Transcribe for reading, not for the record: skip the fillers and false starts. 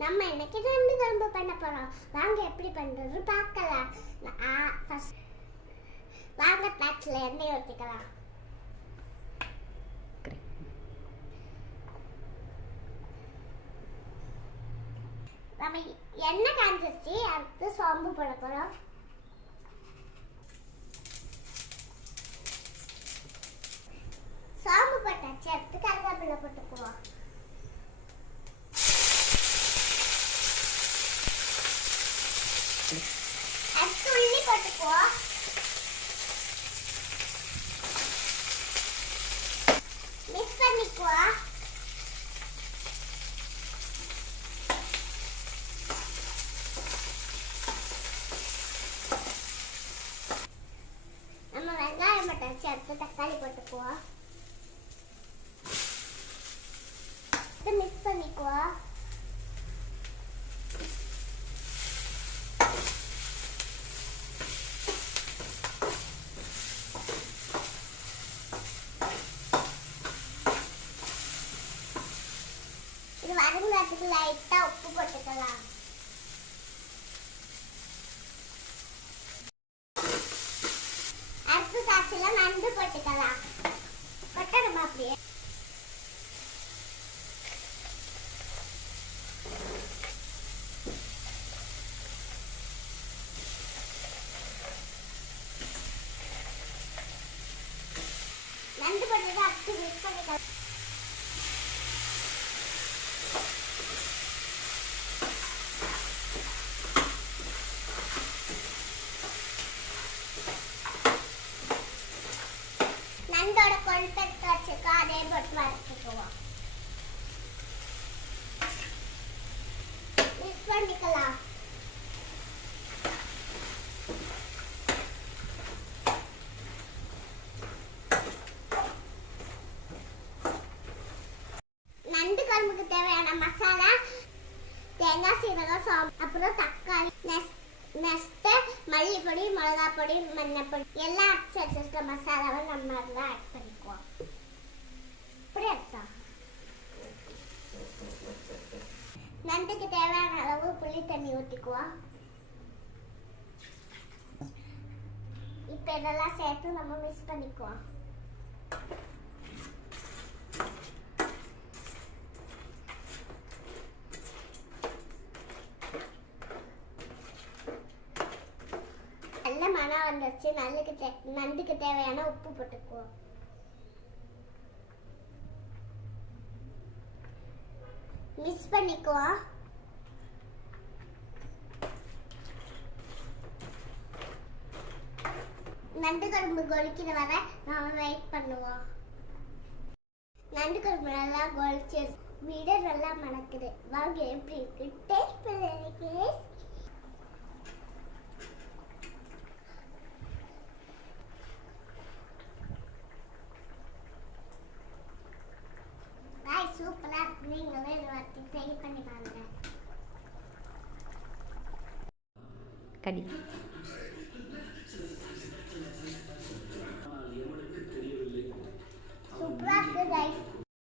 நம்ம இன்னைக்கு ரெண்டு குழம்பு பண்ண போறோம். வாங்க எப்படி பண்றது பார்க்கலாம். வாங்க பேட்ச்ல எண்ணெய் ஊற்றிக்கலாம். நம்ம எண்ணெய் காஞ்சிச்சு, அடுத்து சோம்பு போட போறோம். சோம்பு போட்டாச்சு, அடுத்து கருவேப்பிலை போட்டுக்குவோம். அடுத்து உள்ளி போட்டுக்குவோம். மிக்ஸ் பண்ணிக்குவோம். நம்ம வெங்காயம் போட்டாச்சு, அடுத்து தக்காளி போட்டுக்குவோம். மிக்ஸ் பண்ணிக்குவோம். இது வதங்குறதுக்கு லைட்டா உப்பு போட்டுக்கலாம். அடுத்து காய்ச்சல நண்டு போட்டுக்கலாம். கொட்டணுமா அப்படியே? நண்டு போட்டு அடுத்து மிக்ஸ் பண்ணிக்கலாம். நண்டோட கொழுப்பு வச்சுக்கோ, அதே போட்டு வறுத்துக்குவோம். மிக்ஸ் பண்ணிக்கலாம். நண்டு குழம்புக்கு தேவையான மசாலா தேங்காய், சீரகம், சோம்பு, அப்புறம் தக்காளி, நெக்ஸ்ட் மல்லிப்பொடி, மிளகா பொடி, மஞ்சப்பொடி எல்லாம் அரைச்சி வச்சிருக்க மசாலாவை நம்ம அதில் ஆட் பண்ணிக்குவோம். இப்படி எடுத்தோம். நண்டுக்கு தேவையான அளவு புளி தண்ணி ஊற்றிக்குவோம். இப்போ இதெல்லாம் சேர்த்து நம்ம மிக்ஸ் பண்ணிக்குவோம். நல்ல மனம் வந்துருச்சு. நண்டுக்கு தேவையான உப்பு போட்டுக்குவோம். மிக்ஸ் பண்ணிக்குவோம். நண்டு குழம்பு கொதிக்கிற வரை நாம வெயிட் பண்ணுவோம். நண்டு குழம்பு நல்லா கொதிச்சு வீடு நல்லா மணக்குது. வாங்க எப்படி இருக்கு டேஸ்ட் பண்ணி. சூப்பரா இருக்கு. நீங்களே ட்ரை பண்ணி பாருங்க. கடி சூப்பரா இருக்கு கைஸ்.